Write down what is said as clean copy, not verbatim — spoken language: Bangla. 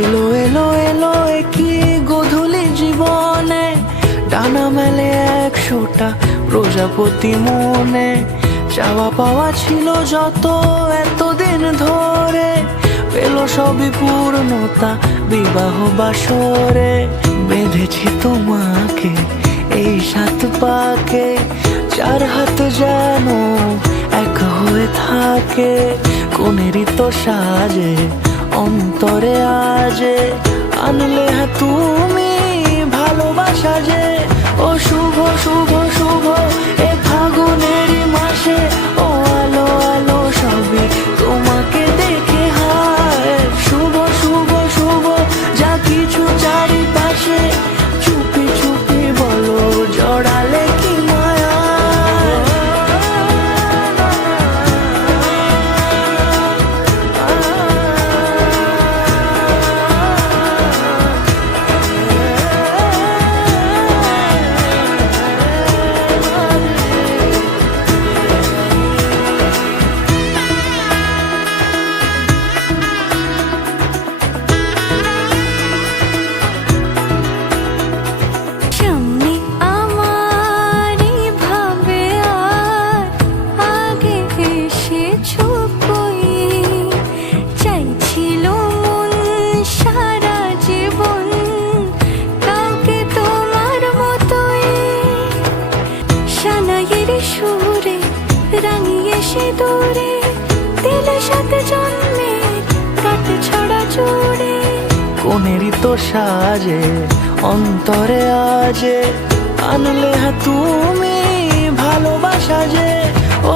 এলো এলো এলো কি গধূলি জীবনে, ডানা মেলে 100টা প্রজাপতি মনে। চাওয়া পাওয়া ছিল যত এতদিন ধরে, পেল সবই পূর্ণতা বিবাহ বাসরে। বেঁধেছি তোমাকে এই 7 পাকে, 4 হাত যেন এক হয়ে থাকে। কোনেরই তো সাজে অন্তরে আজে, আনলে তুমি ভালোবাসা যে। ও শুভ শুভ শুভ এ ফাগুনেরই মাসে, ও আলো আলো সবই তোমাকে দেখে হায়। শুভ শুভ শুভ যা কিছু চারিপাশে, চুপি চুপি বলো জড়ালে কি মায়া। সুরে রাঙিয়ে সে দূরে দিলে 7 জন্মের কাট ছড়া জুড়ে। কোনেরই তো সাজে অন্তরে আজে, আনলে তুমি ভালোবাসা যে। ও